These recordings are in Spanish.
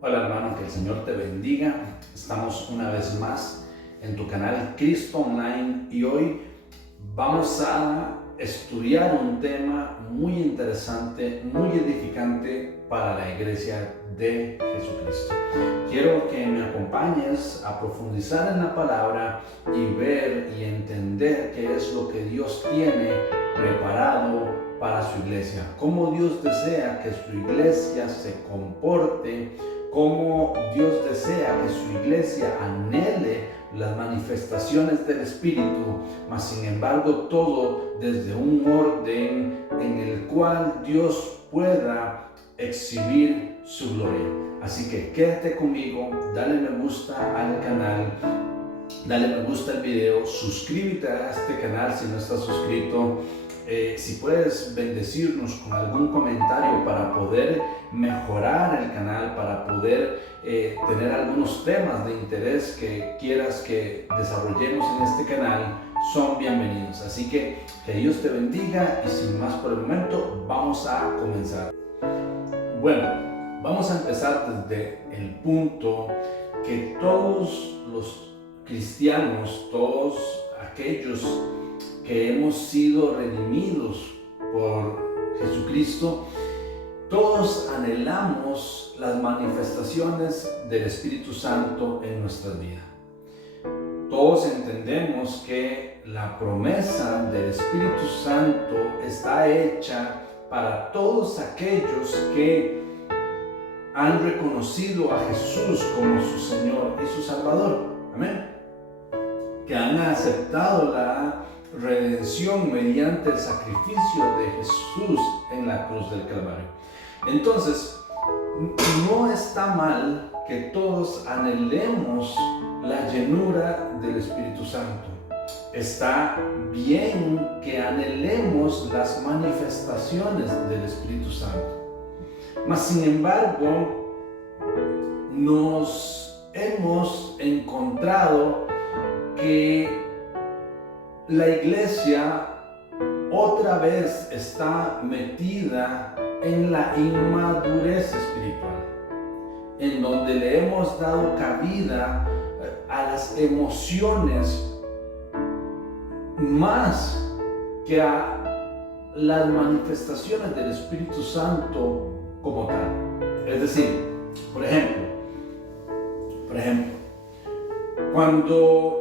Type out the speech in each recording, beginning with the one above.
Hola hermano, que el Señor te bendiga. Estamos una vez más en tu canal Cristo Online y hoy vamos a estudiar un tema muy interesante, muy edificante para la iglesia de Jesucristo. Quiero que me acompañes a profundizar en la palabra y ver y entender qué es lo que Dios tiene preparado para su iglesia, cómo Dios desea que su iglesia se comporte, cómo Dios desea que su iglesia anhele las manifestaciones del Espíritu, mas sin embargo todo desde un orden en el cual Dios pueda exhibir su gloria. Así que quédate conmigo, dale me gusta al canal, dale me gusta al video, suscríbete a este canal si no estás suscrito. Si puedes bendecirnos con algún comentario para poder mejorar el canal, para poder tener algunos temas de interés que quieras que desarrollemos en este canal, son bienvenidos. Así que Dios te bendiga y sin más por el momento vamos a comenzar. Bueno, vamos a empezar desde el punto que todos los cristianos, todos aquellos que hemos sido redimidos por Jesucristo, todos anhelamos las manifestaciones del Espíritu Santo en nuestra vida. Todos entendemos que la promesa del Espíritu Santo está hecha para todos aquellos que han reconocido a Jesús como su Señor y su Salvador. Amén. Que han aceptado la redención mediante el sacrificio de Jesús en la cruz del Calvario. Entonces, no está mal que todos anhelemos la llenura del Espíritu Santo. Está bien que anhelemos las manifestaciones del Espíritu Santo. Mas, sin embargo, nos hemos encontrado que la iglesia otra vez está metida en la inmadurez espiritual, en donde le hemos dado cabida a las emociones más que a las manifestaciones del Espíritu Santo como tal. Es decir, por ejemplo, cuando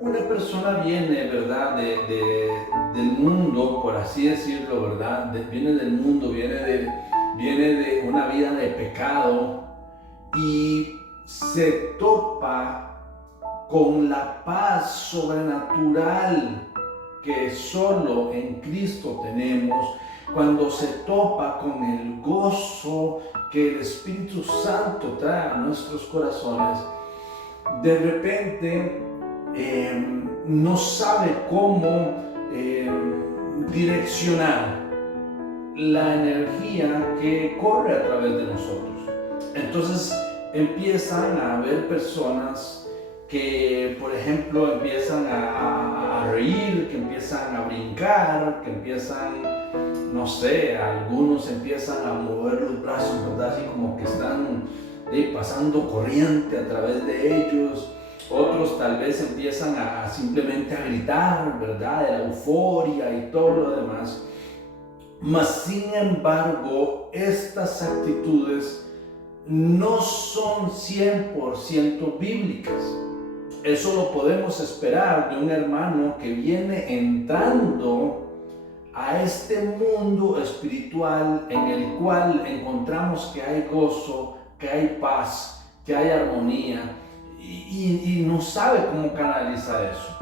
una persona viene, ¿verdad?, del mundo, por así decirlo, ¿verdad?, viene del mundo, viene de una vida de pecado y se topa con la paz sobrenatural que solo en Cristo tenemos, cuando se topa con el gozo que el Espíritu Santo trae a nuestros corazones, de repente no sabe cómo direccionar la energía que corre a través de nosotros. Entonces empiezan a haber personas que, por ejemplo, empiezan a reír, que empiezan a brincar, que empiezan, no sé, algunos empiezan a mover los brazos, ¿verdad? Así como que están pasando corriente a través de ellos. Otros tal vez empiezan a simplemente a gritar, ¿verdad?, de la euforia y todo lo demás. Mas sin embargo, estas actitudes no son 100% bíblicas. Eso lo podemos esperar de un hermano que viene entrando a este mundo espiritual en el cual encontramos que hay gozo, que hay paz, que hay armonía, y no sabe cómo canalizar eso,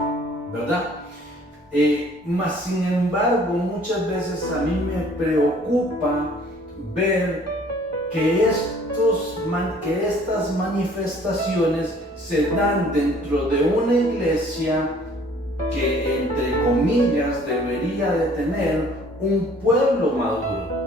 ¿verdad? Mas sin embargo, muchas veces a mí me preocupa ver que estas manifestaciones se dan dentro de una iglesia que, entre comillas, debería de tener un pueblo maduro.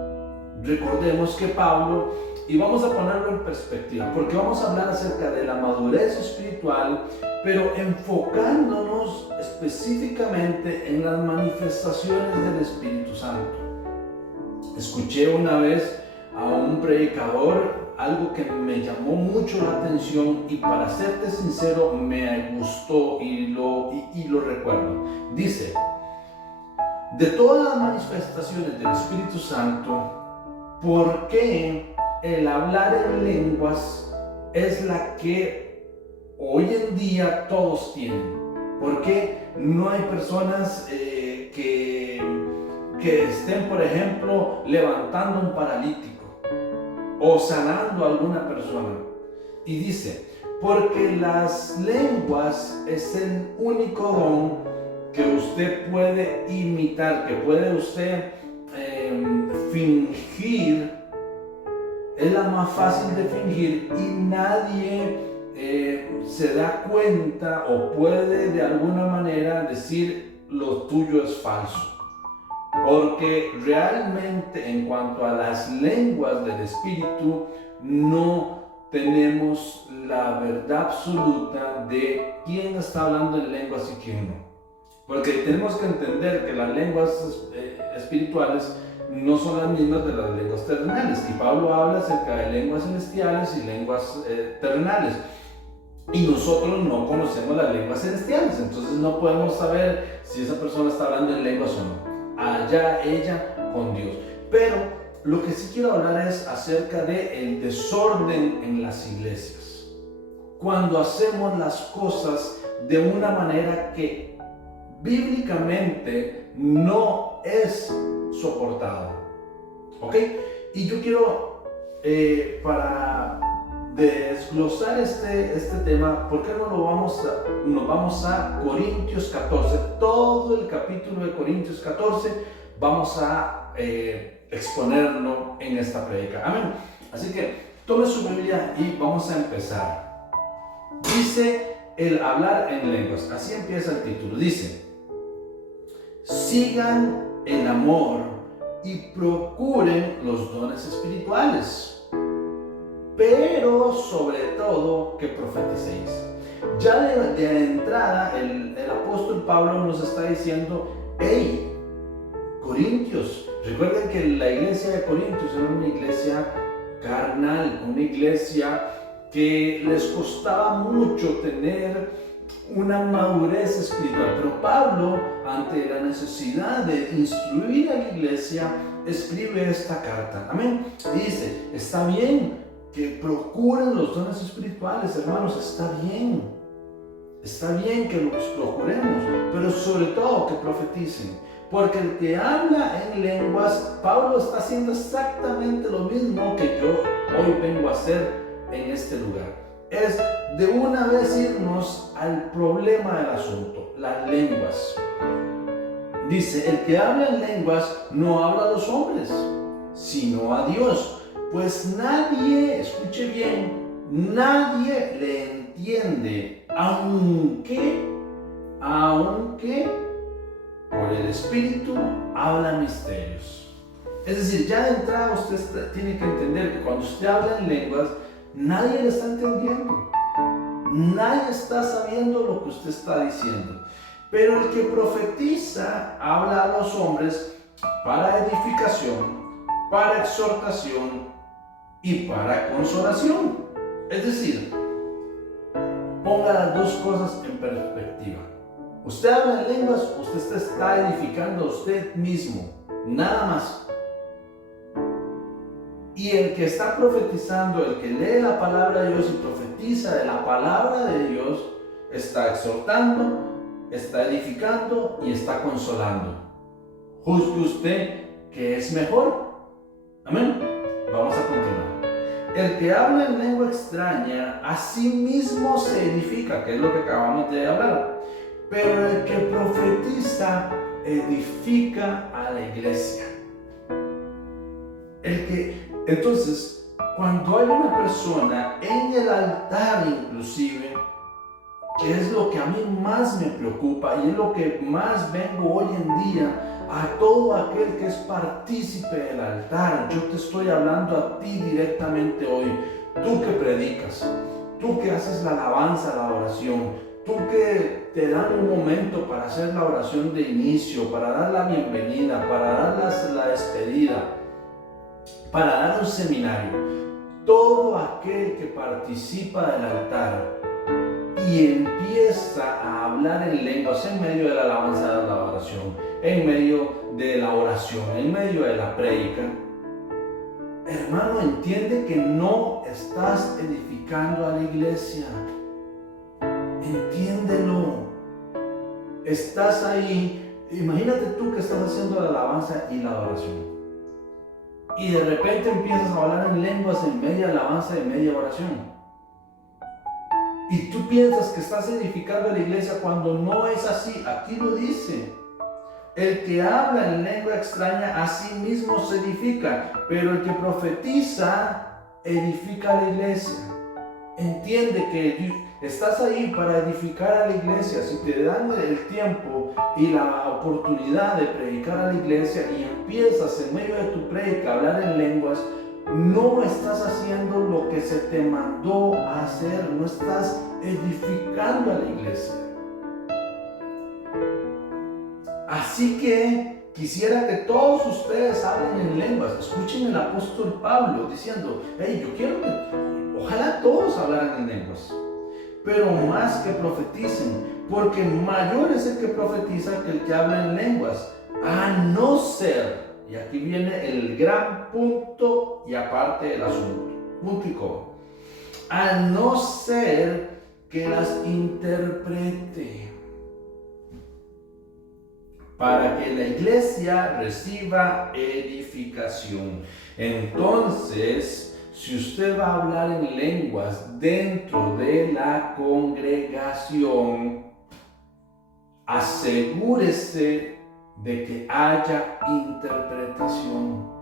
Recordemos que Pablo, y vamos a ponerlo en perspectiva, porque vamos a hablar acerca de la madurez espiritual, pero enfocándonos específicamente en las manifestaciones del Espíritu Santo. Escuché una vez a un predicador algo que me llamó mucho la atención y, para serte sincero, me gustó y lo recuerdo. Dice: de todas las manifestaciones del Espíritu Santo, ¿por qué el hablar en lenguas es la que hoy en día todos tienen? ¿Por qué no hay personas que estén, por ejemplo, levantando un paralítico o sanando a alguna persona? Y dice: porque las lenguas es el único don que usted puede imitar, que puede usted fingir. Es la más fácil de fingir y nadie se da cuenta o puede de alguna manera decir lo tuyo es falso. Porque realmente, en cuanto a las lenguas del Espíritu, no tenemos la verdad absoluta de quién está hablando en lenguas y quién no. Porque tenemos que entender que las lenguas espirituales no son las mismas de las lenguas terrenales. Y Pablo habla acerca de lenguas celestiales y lenguas terrenales. Y nosotros no conocemos las lenguas celestiales, entonces no podemos saber si esa persona está hablando en lenguas o no. Allá ella con Dios. Pero lo que sí quiero hablar es acerca del desorden en las iglesias. Cuando hacemos las cosas de una manera que bíblicamente no es soportado. ¿Ok? Y yo quiero, para desglosar este tema, ¿por qué no nos vamos a Corintios 14? Todo el capítulo de Corintios 14 vamos a exponerlo en esta prédica. Amén. Así que tome su Biblia y vamos a empezar. Dice el hablar en lenguas. Así empieza el título. Dice: sigan el amor y procuren los dones espirituales, pero sobre todo que profeticéis. Ya de entrada el apóstol Pablo nos está diciendo: hey, Corintios, recuerden que la iglesia de Corintios era una iglesia carnal, una iglesia que les costaba mucho tener una madurez espiritual. Pero Pablo, ante la necesidad de instruir a la iglesia, escribe esta carta. Amén. Dice: está bien que procuren los dones espirituales, hermanos, está bien. Está bien que los procuremos, pero sobre todo que profeticen. Porque el que habla en lenguas, Pablo está haciendo exactamente lo mismo que yo hoy vengo a hacer en este lugar. Es de una vez irnos al problema del asunto, las lenguas. Dice: el que habla en lenguas no habla a los hombres, sino a Dios. Pues nadie, escuche bien, nadie le entiende, aunque por el Espíritu habla misterios. Es decir, ya de entrada usted tiene que entender que cuando usted habla en lenguas, nadie le está entendiendo. Nadie está sabiendo lo que usted está diciendo. Pero el que profetiza habla a los hombres para edificación, para exhortación y para consolación. Es decir, ponga las dos cosas en perspectiva. Usted habla en lenguas, usted se está edificando a usted mismo, nada más. Y el que está profetizando, el que lee la palabra de Dios y profetiza de la palabra de Dios, está exhortando, está edificando y está consolando. Juzgue usted qué es mejor. Amén. Vamos a continuar. El que habla en lengua extraña a sí mismo se edifica, que es lo que acabamos de hablar. Pero el que profetiza edifica a la iglesia. Entonces, cuando hay una persona en el altar inclusive, que es lo que a mí más me preocupa y es lo que más vengo hoy en día, a todo aquel que es partícipe del altar, yo te estoy hablando a ti directamente hoy, tú que predicas, tú que haces la alabanza, la oración, tú que te dan un momento para hacer la oración de inicio, para dar la bienvenida, para dar la despedida, para dar un seminario. todo aquel que participa del altar y empieza a hablar en lenguas en medio de la alabanza de la oración, en medio de la oración, en medio de la prédica, hermano, entiende que no estás edificando a la iglesia. Entiéndelo. Estás ahí. Imagínate tú que estás haciendo la alabanza y la oración. Y de repente empiezas a hablar en lenguas en media alabanza y media oración. Y tú piensas que estás edificando a la iglesia cuando no es así. Aquí lo dice. El que habla en lengua extraña a sí mismo se edifica, pero el que profetiza edifica a la iglesia. Entiende que estás ahí para edificar a la iglesia. Si te dan el tiempo y la oportunidad de predicar a la iglesia y empiezas en medio de tu prédica a hablar en lenguas, no estás haciendo lo que se te mandó a hacer, no estás edificando a la iglesia. Así que quisiera que todos ustedes hablen en lenguas. Escuchen el apóstol Pablo diciendo, hey, yo quiero que ojalá todos hablaran en lenguas, pero más que profeticen, porque mayor es el que profetiza que el que habla en lenguas, a no ser, y aquí viene el gran punto y aparte del asunto, punto y coma, a no ser que las interprete, para que la iglesia reciba edificación. Entonces, si usted va a hablar en lenguas dentro de la congregación, asegúrese de que haya interpretación.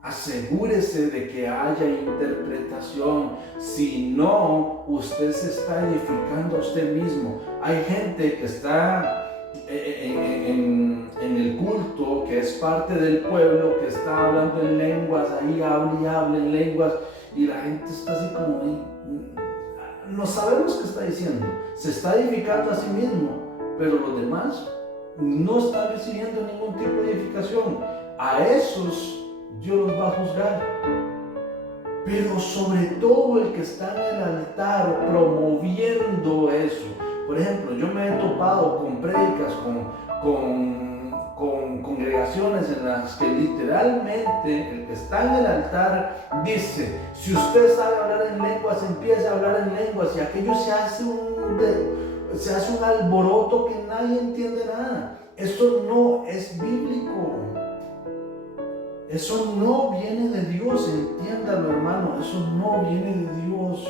Asegúrese de que haya interpretación. Si no, usted se está edificando a usted mismo. Hay gente que está en el culto, que es parte del pueblo, que está hablando en lenguas, ahí habla y habla en lenguas, y la gente está así como, no sabemos qué está diciendo, se está edificando a sí mismo, pero los demás no están recibiendo ningún tipo de edificación. A esos Dios los va a juzgar. Pero sobre todo el que está en el altar promoviendo eso. Por ejemplo, yo me he topado con prédicas, con congregaciones en las que literalmente el que está en el altar dice, si usted sabe hablar en lenguas, empiece a hablar en lenguas, y aquello se hace un alboroto que nadie entiende nada. Eso no es bíblico. Eso no viene de Dios, entiéndalo, hermano, eso no viene de Dios.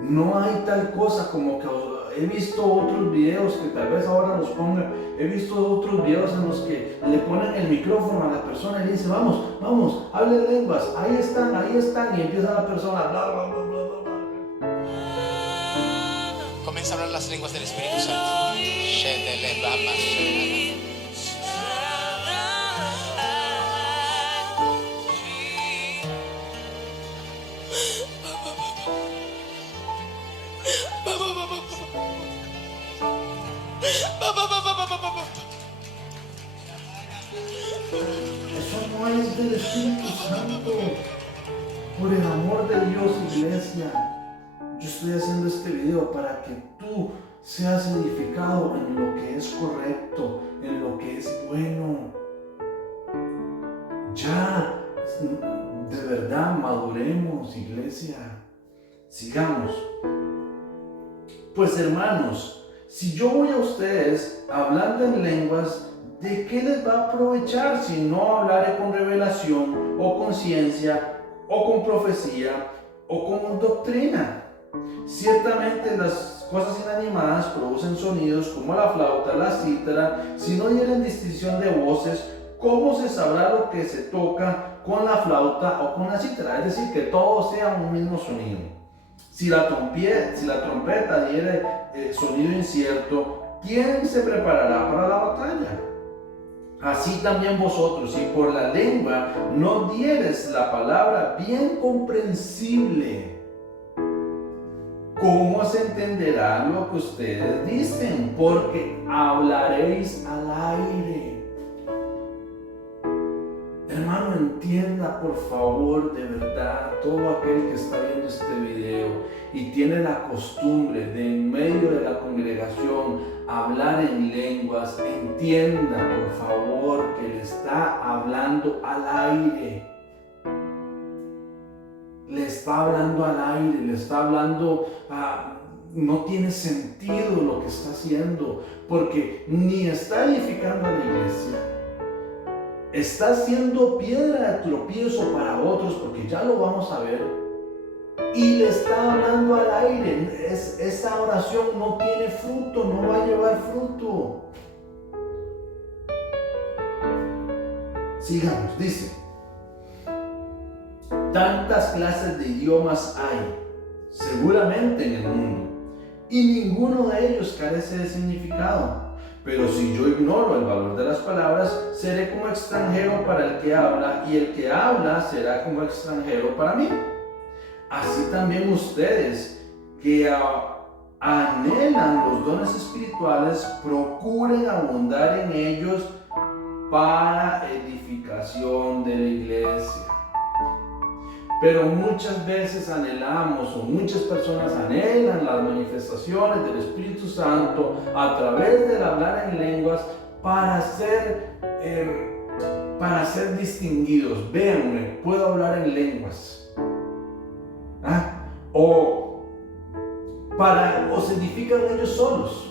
No hay tal cosa como que he visto otros videos que tal vez ahora los pongan. He visto otros videos en los que le ponen el micrófono a la persona y le dicen, vamos, hablen lenguas, ahí están, y empieza la persona, bla, bla, bla, bla, bla. Comienza a hablar las lenguas del Espíritu Santo. Eso no es del Espíritu Santo. Por el amor de Dios, iglesia, yo estoy haciendo este video para que tú seas edificado en lo que es correcto, en lo que es bueno. Ya, de verdad, maduremos, iglesia. Sigamos. Pues hermanos, si yo voy a ustedes hablando en lenguas, ¿de qué les va a aprovechar si no hablaré con revelación o con ciencia o con profecía o con doctrina? Ciertamente las cosas inanimadas producen sonidos como la flauta, la cítara. Si no dieren distinción de voces, ¿cómo se sabrá lo que se toca con la flauta o con la cítara? Es decir, que todo sea un mismo sonido. Si la trompeta diere sonido incierto, ¿quién se preparará para la batalla? Así también vosotros, si por la lengua no dieres la palabra bien comprensible, ¿cómo se entenderá lo que ustedes dicen? Porque hablaréis al aire. Hermano, hermano, entienda por favor, de verdad, todo aquel que está viendo este video y tiene la costumbre de en medio de la congregación hablar en lenguas, entienda por favor que le está hablando al aire. Le está hablando al aire, le está hablando no tiene sentido lo que está haciendo, porque ni está edificando a la iglesia, está siendo piedra de tropiezo para otros, porque ya lo vamos a ver, y le está hablando al aire. Esa oración no tiene fruto, no va a llevar fruto. Sigamos, dice: tantas clases de idiomas hay, seguramente en el mundo, y ninguno de ellos carece de significado. Pero si yo ignoro el valor de las palabras, seré como extranjero para el que habla, y el que habla será como extranjero para mí. Así también ustedes, que anhelan los dones espirituales, procuren abundar en ellos para edificación de la iglesia. Pero muchas veces anhelamos, o muchas personas anhelan las manifestaciones del Espíritu Santo a través del hablar en lenguas para ser distinguidos. Véanme, puedo hablar en lenguas. O se edifican ellos solos.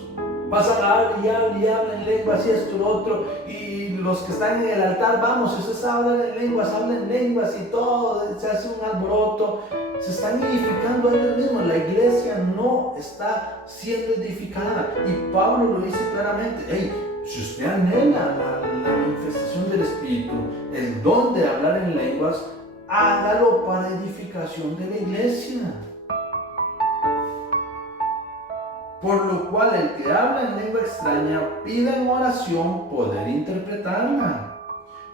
Pasan a hablar y hablan en lenguas y esto y lo otro, y los que están en el altar, vamos, si ustedes hablan en lenguas y todo, se hace un alboroto, se están edificando a ellos mismos. La iglesia no está siendo edificada, y Pablo lo dice claramente: hey, si usted anhela la manifestación del Espíritu, el don de hablar en lenguas, hágalo para edificación de la iglesia. Por lo cual el que habla en lengua extraña pida en oración poder interpretarla.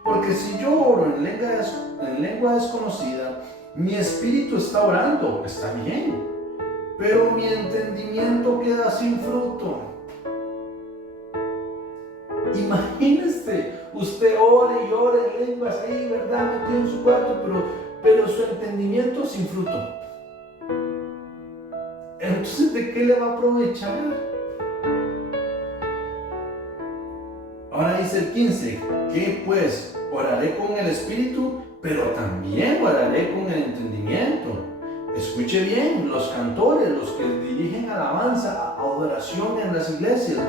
Porque si yo oro en lengua desconocida, mi espíritu está orando, está bien, pero mi entendimiento queda sin fruto. Imagínese, usted ore y ore en lenguas ahí, ¿verdad? Metido en su cuarto, pero su entendimiento sin fruto. Entonces, ¿de qué le va a aprovechar? Ahora dice el 15, que pues oraré con el espíritu, pero también oraré con el entendimiento. Escuche bien, los cantores, los que dirigen alabanza, adoración en las iglesias,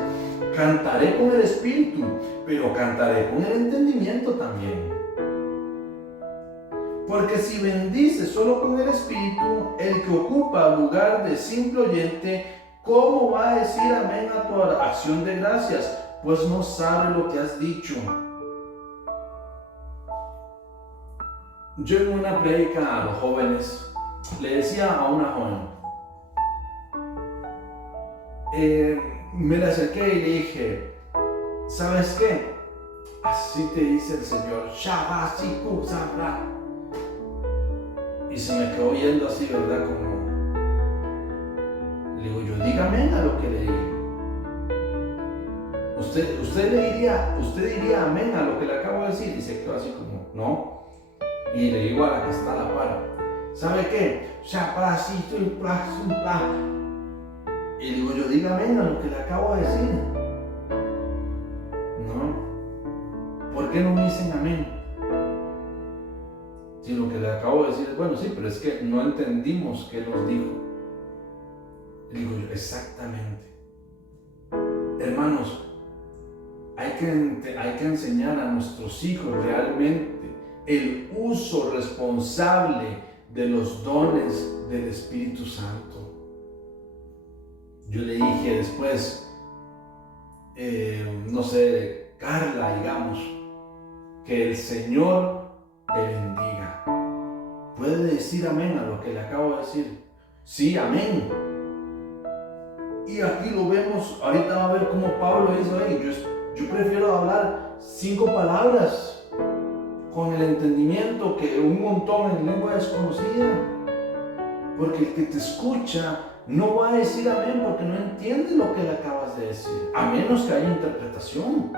cantaré con el espíritu, pero cantaré con el entendimiento también. Porque si bendice solo con el espíritu, el que ocupa lugar de simple oyente, ¿cómo va a decir amén a tu acción de gracias? Pues no sabe lo que has dicho. Yo en una prédica a los jóvenes le decía a una joven, me le acerqué y le dije: ¿sabes qué? Así te dice el Señor, Shabasiku Sabra. Y se me quedó viendo así, ¿verdad? Como, le digo yo, dígame a lo que le digo. Usted diría amén a lo que le acabo de decir. Y se quedó así como, no. Y le digo a la que está a la par, ¿sabe qué? Y digo yo, dígame a lo que le acabo de decir. No. ¿Por qué no me dicen amén? Si lo que le acabo de decir es bueno, sí, pero es que no entendimos qué nos dijo. Le digo yo, exactamente. Hermanos, hay que enseñar a nuestros hijos realmente el uso responsable de los dones del Espíritu Santo. Yo le dije después, no sé, Carla, digamos, que el Señor te bendiga. ¿Puede decir amén a lo que le acabo de decir? Sí, amén. Y aquí lo vemos, ahorita va a ver cómo Pablo hizo ahí. Yo prefiero hablar 5 palabras con el entendimiento que un montón en lengua desconocida. Porque el que te escucha no va a decir amén porque no entiende lo que le acabas de decir, a menos que haya interpretación.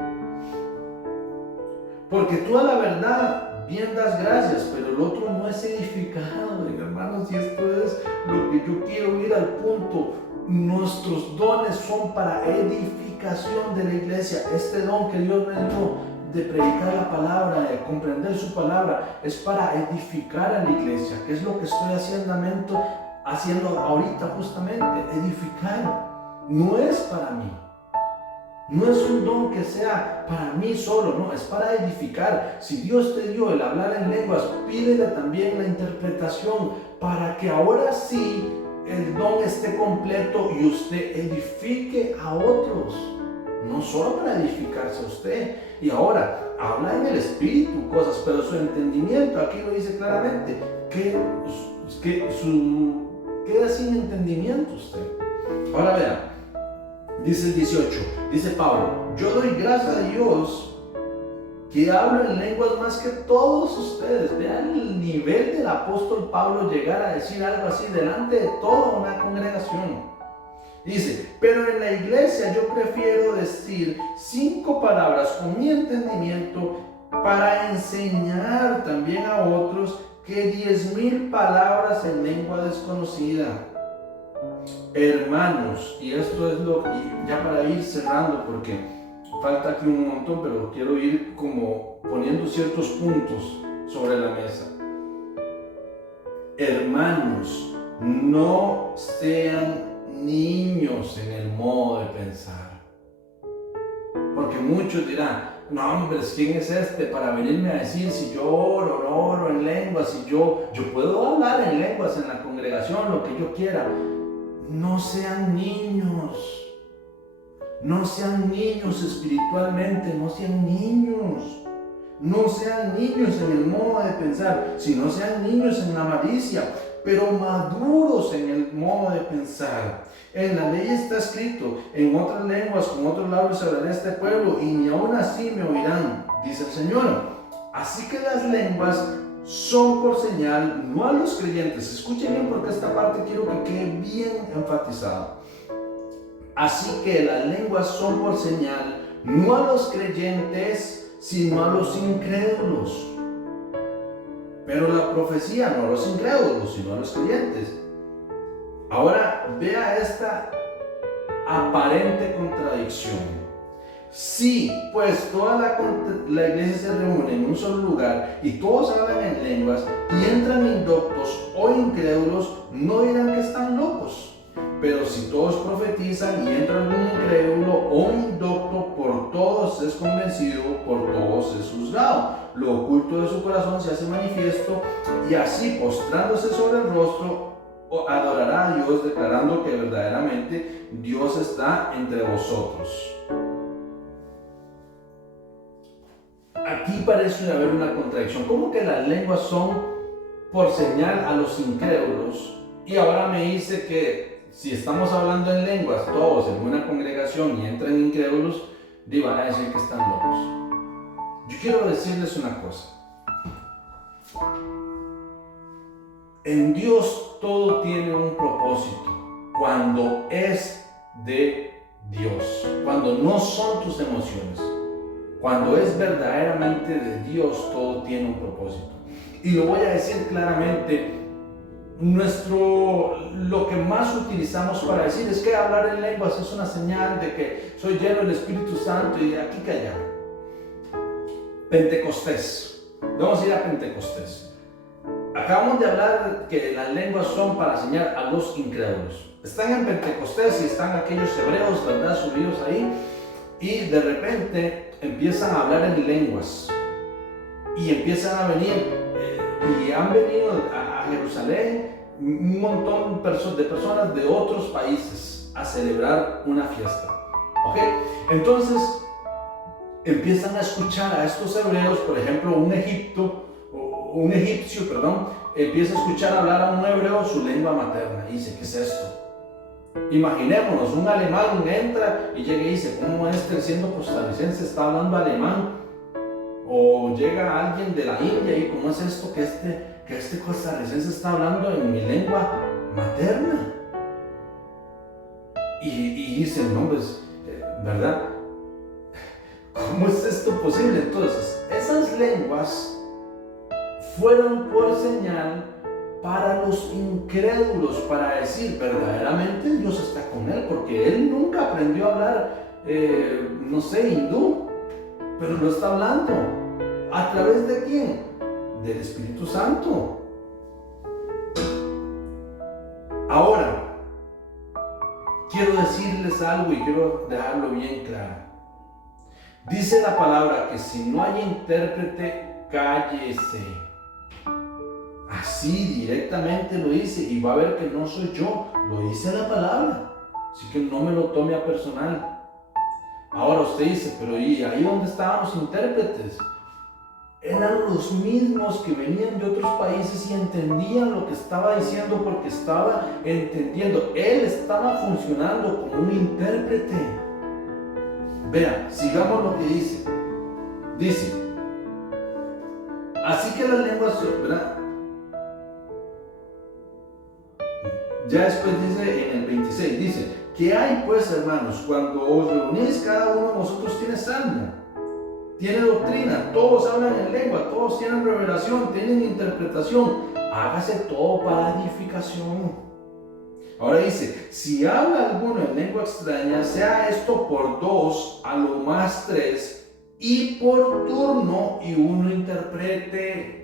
Porque tú a la verdad bien das gracias, pero el otro no es edificado. Hermanos, y esto es lo que yo quiero ir al punto. Nuestros dones son para edificación de la iglesia. Este don que Dios me dio de predicar la palabra, de comprender su palabra, es para edificar a la iglesia, que es lo que estoy haciendo ahorita justamente, edificar. No es para mí. No es un don que sea para mí solo, no, es para edificar. Si Dios te dio el hablar en lenguas, pídele también la interpretación para que ahora sí el don esté completo y usted edifique a otros. No solo para edificarse a usted. Y ahora, habla en el espíritu cosas, pero su entendimiento, aquí lo dice claramente, queda sin entendimiento usted. Ahora vean. Dice el 18, dice Pablo, yo doy gracias a Dios que hablo en lenguas más que todos ustedes. Vean el nivel del apóstol Pablo llegar a decir algo así delante de toda una congregación. Dice, pero en la iglesia yo prefiero decir 5 palabras con mi entendimiento para enseñar también a otros que 10,000 palabras en lengua desconocida. Hermanos, y esto es y ya para ir cerrando, porque falta aquí un montón, pero quiero ir como poniendo ciertos puntos sobre la mesa. Hermanos, no sean niños en el modo de pensar, porque muchos dirán, no hombre, ¿quién es este para venirme a decir si yo oro en lenguas, si yo puedo hablar en lenguas en la congregación, lo que yo quiera? No sean niños. No sean niños espiritualmente, no sean niños. No sean niños en el modo de pensar, sino sean niños en la malicia, pero maduros en el modo de pensar. En la ley está escrito, en otras lenguas, con otros labios hablaré este pueblo, y ni aún así me oirán, dice el Señor. Así que las lenguas son por señal, no a los creyentes. Escuchen bien porque esta parte quiero que quede bien enfatizada. Así que las lenguas son por señal, no a los creyentes, sino a los incrédulos. Pero la profecía no a los incrédulos, sino a los creyentes. Ahora vea esta aparente contradicción. Si pues toda la iglesia se reúne en un solo lugar y todos hablan en lenguas y entran indoctos o incrédulos, no dirán que están locos. Pero si todos profetizan y entra algún incrédulo o indocto, por todos es convencido, por todos es juzgado. Lo oculto de su corazón se hace manifiesto, y así postrándose sobre el rostro adorará a Dios, declarando que verdaderamente Dios está entre vosotros. Aquí parece haber una contradicción. ¿Cómo que las lenguas son por señal a los incrédulos? Y ahora me dice que si estamos hablando en lenguas todos en una congregación y entran incrédulos, van a decir que están locos. Yo quiero decirles una cosa. En Dios todo tiene un propósito. Cuando es de Dios, cuando no son tus emociones, cuando es verdaderamente de Dios, todo tiene un propósito. Y lo voy a decir claramente, lo que más utilizamos para decir es que hablar en lenguas es una señal de que soy lleno del Espíritu Santo, y de aquí que allá. Pentecostés. Vamos a ir a Pentecostés. Acabamos de hablar que las lenguas son para señalar a los incrédulos. Están en Pentecostés y están aquellos hebreos, ¿verdad?, subidos ahí, y de repente empiezan a hablar en lenguas y empiezan a venir y han venido a Jerusalén un montón de personas de otros países a celebrar una fiesta. ¿Ok? Entonces empiezan a escuchar a estos hebreos, por ejemplo, un egipcio, empieza a escuchar hablar a un hebreo su lengua materna y dice, ¿qué es esto? Imaginémonos, un alemán entra y llega y dice, ¿cómo siendo costarricense está hablando alemán? O llega alguien de la India y ¿cómo es esto que este costarricense está hablando en mi lengua materna? Y dicen, no, pues, ¿verdad? ¿Cómo es esto posible? Entonces, esas lenguas fueron por señal para los incrédulos, para decir verdaderamente Dios está con él, porque él nunca aprendió a hablar, no sé, hindú, pero lo está hablando. ¿A través de quién? Del Espíritu Santo. Ahora, quiero decirles algo y quiero dejarlo bien claro. Dice la palabra que si no hay intérprete, cállese. Así directamente lo dice, y va a ver que no soy yo, lo dice la palabra. Así que no me lo tome a personal. Ahora usted dice, pero ¿y ahí dónde estaban los intérpretes? Eran los mismos que venían de otros países y entendían lo que estaba diciendo porque estaba entendiendo. Él estaba funcionando como un intérprete. Vean, sigamos lo que dice. Dice, así que las lenguas, ¿verdad? Ya después dice en el 26, dice, ¿qué hay pues, hermanos? Cuando os reunís, cada uno de vosotros tiene salmo, tiene doctrina, todos hablan en lengua, todos tienen revelación, tienen interpretación. Hágase todo para edificación. Ahora dice, si habla alguno en lengua extraña, sea esto por 2, a lo más 3, y por turno, y uno interprete.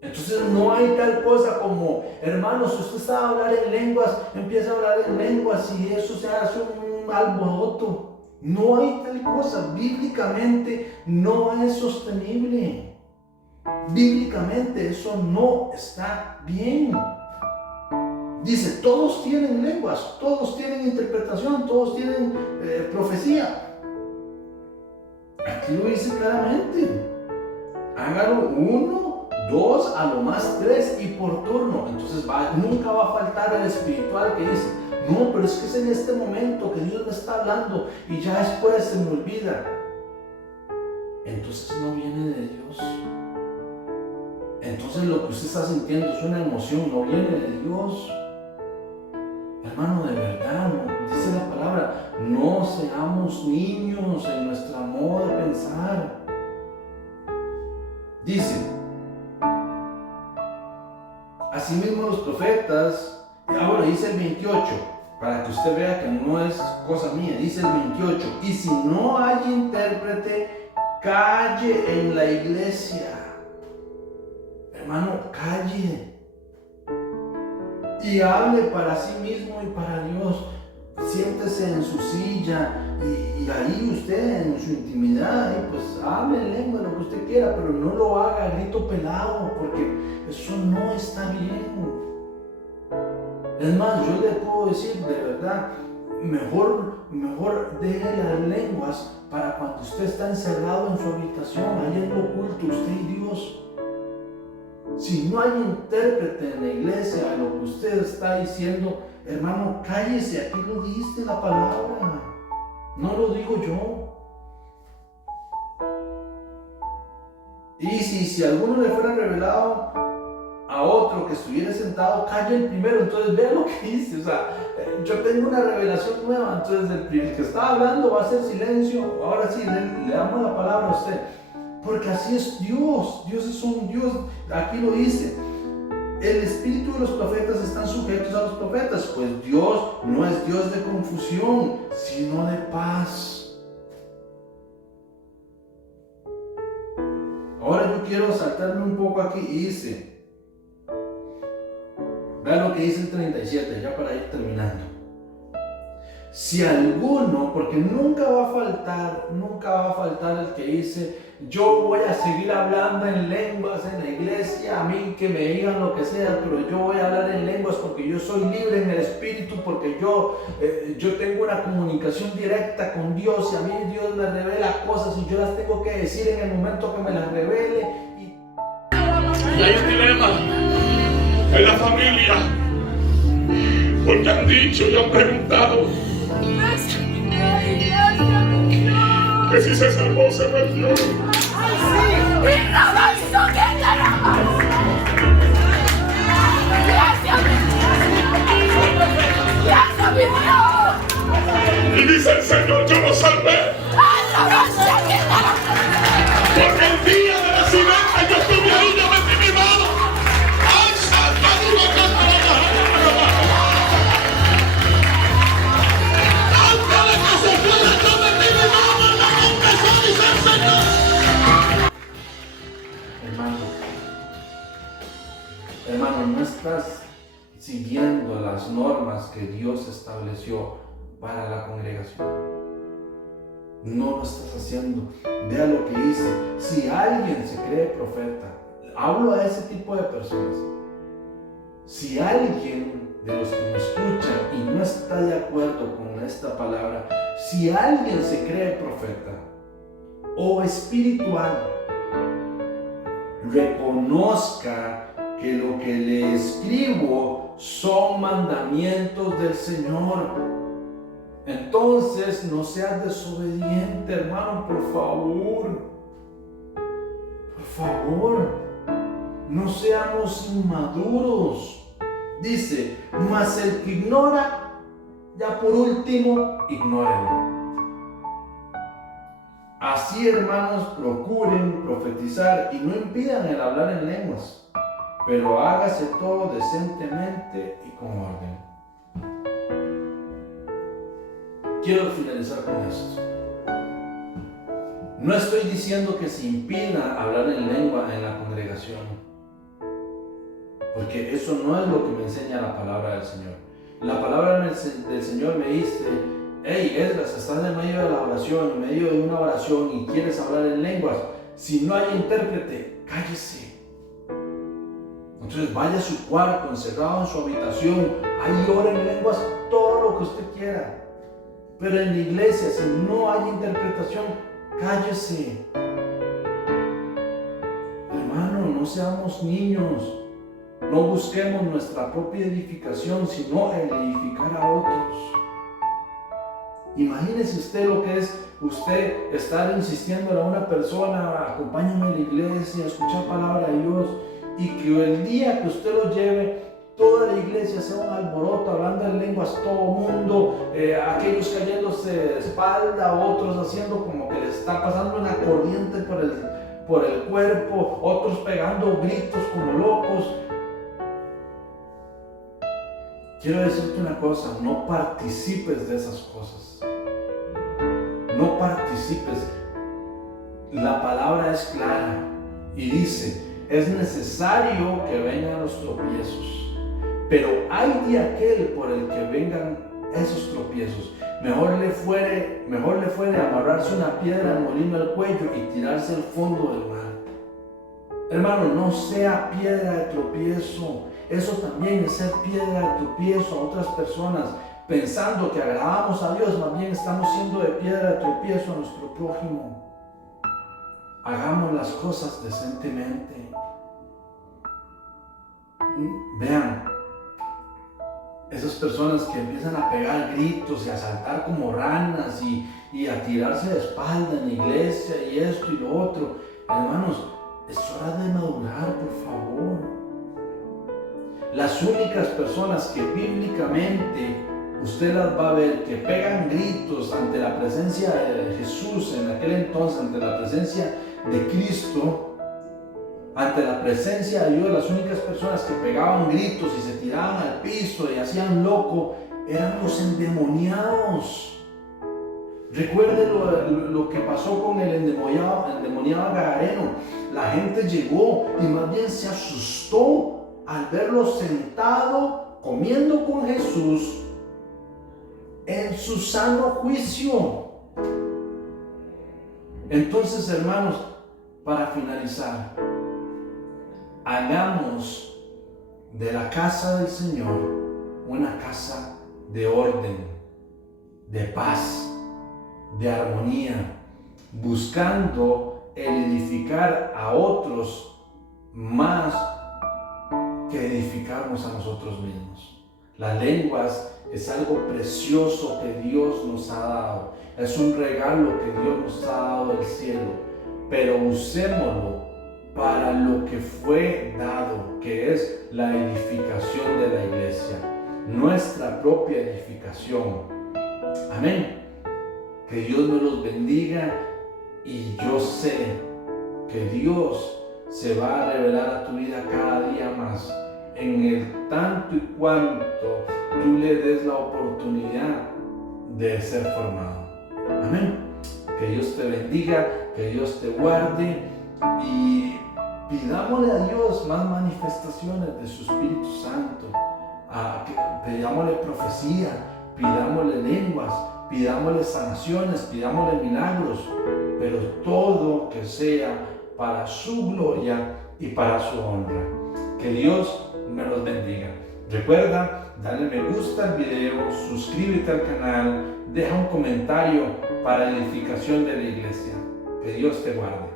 Entonces no hay tal cosa como, hermanos, usted sabe hablar en lenguas, empieza a hablar en lenguas y eso se hace un alboroto. No hay tal cosa, bíblicamente no es sostenible. Bíblicamente eso no está bien. Dice, todos tienen lenguas, todos tienen interpretación, todos tienen profecía. Aquí lo dice claramente. Hágalo 1, 2, a lo más 3 y por turno. Entonces nunca va a faltar el espiritual que dice, no, pero es que es en este momento que Dios me está hablando y ya después se me olvida. Entonces no viene de Dios. Entonces lo que usted está sintiendo es una emoción, no viene de Dios. Hermano, de verdad, dice la palabra, no seamos niños en nuestro modo de pensar. Dice, asimismo los profetas, ahora dice el 28, para que usted vea que no es cosa mía, dice el 28, y si no hay intérprete, calle en la iglesia. Hermano, calle. Y hable para sí mismo y para Dios. Siéntese en su silla y ahí usted en su intimidad y pues hable en lengua lo que usted quiera, pero no lo haga a grito pelado porque eso no está bien. Es más, yo le puedo decir de verdad, mejor deje las lenguas para cuando usted está encerrado en su habitación, allá en lo oculto, usted y Dios. Si no hay intérprete en la iglesia a lo que usted está diciendo, hermano, cállese, aquí lo dice la palabra, no lo digo yo. Y si alguno le fuera revelado a otro que estuviera sentado, calle el primero. Entonces vea lo que dice, o sea, yo tengo una revelación nueva, entonces el que está hablando va a hacer silencio. Ahora sí, le damos la palabra a usted. Porque así es Dios. Dios es un Dios. Aquí lo dice. El espíritu de los profetas están sujetos a los profetas. Pues Dios no es Dios de confusión, sino de paz. Ahora yo quiero saltarme un poco aquí y dice. Vean lo que dice el 37, ya para ir terminando. Si alguno, porque nunca va a faltar el que dice, yo voy a seguir hablando en lenguas en la iglesia, a mí que me digan lo que sea, pero yo voy a hablar en lenguas porque yo soy libre en el espíritu, porque yo tengo una comunicación directa con Dios y a mí Dios me revela cosas y yo las tengo que decir en el momento que me las revele. Y hay un dilema en la familia, porque han dicho y han preguntado que si se salvó, se perdió. Y dice el Señor, yo lo salvé. Porque el día del accidente yo estuve hermano, no estás siguiendo las normas que Dios estableció para la congregación. No lo estás haciendo. Vea lo que dice. Si alguien se cree profeta, hablo a ese tipo de personas. Si alguien de los que me escuchan y no está de acuerdo con esta palabra, si alguien se cree profeta o espiritual, reconozca que lo que le escribo son mandamientos del Señor. Entonces no seas desobediente, hermano, por favor. Por favor, no seamos inmaduros. Dice, mas el que ignora, ya por último, ignórenlo. Así, hermanos, procuren profetizar y no impidan el hablar en lenguas, pero hágase todo decentemente y con orden. Quiero finalizar con esto. No estoy diciendo que se impida hablar en lengua en la congregación, porque eso no es lo que me enseña la palabra del Señor. La palabra del Señor me dice: hey, Esdras, estás en medio de la oración, en medio de una oración y quieres hablar en lenguas. Si no hay intérprete, cállese. Entonces vaya a su cuarto, encerrado en su habitación, ahí ore en lenguas todo lo que usted quiera. Pero en la iglesia, si no hay interpretación, cállese. Hermano, no seamos niños. No busquemos nuestra propia edificación, sino el edificar a otros. Imagínese usted lo que es usted estar insistiendo a una persona: acompáñame a la iglesia, a escuchar palabra de Dios, y que el día que usted lo lleve, toda la iglesia sea un alboroto, hablando en lenguas todo mundo, aquellos cayéndose de espalda, otros haciendo como que les está pasando una corriente por el cuerpo, otros pegando gritos como locos. Quiero decirte una cosa: no participes de esas cosas. No participes. La palabra es clara y dice: es necesario que vengan los tropiezos, pero hay de aquel por el que vengan esos tropiezos. Mejor le fuere amarrarse una piedra al molino al cuello y tirarse al fondo del mar. Hermano, no sea piedra de tropiezo. Eso también es ser piedra de tropiezo a otras personas, pensando que agradamos a Dios. Más bien estamos siendo de piedra de tropiezo a nuestro prójimo. Hagamos las cosas decentemente. Vean, esas personas que empiezan a pegar gritos y a saltar como ranas y a tirarse de espalda en la iglesia y esto y lo otro. Hermanos, es hora de madurar, por favor. Las únicas personas que bíblicamente usted las va a ver que pegan gritos ante la presencia de Jesús en aquel entonces, ante la presencia de Cristo, ante la presencia de Dios, las únicas personas que pegaban gritos y se tiraban al piso y hacían loco eran los endemoniados. Recuerde lo que pasó con el endemoniado Gadareno. La gente llegó y más bien se asustó al verlo sentado comiendo con Jesús en su sano juicio. Entonces, hermanos, para finalizar, hagamos de la casa del Señor una casa de orden, de paz, de armonía, buscando el edificar a otros más que edificarnos a nosotros mismos. Las lenguas es algo precioso que Dios nos ha dado. Es un regalo que Dios nos ha dado del cielo. Pero usémoslo para lo que fue dado, que es la edificación de la iglesia. Nuestra propia edificación. Amén. Que Dios nos los bendiga, y yo sé que Dios se va a revelar a tu vida cada día más, en el tanto y cuanto tú le des la oportunidad de ser formado. Amén. Que Dios te bendiga, que Dios te guarde, y Pidámosle a Dios más manifestaciones de su Espíritu Santo. Pidámosle profecía, pidámosle lenguas, pidámosle sanaciones, pidámosle milagros, pero todo que sea para su gloria y para su honra. Que Dios me los bendiga. Recuerda darle me gusta al video, suscríbete al canal, deja un comentario para edificación de la iglesia. Que Dios te guarde.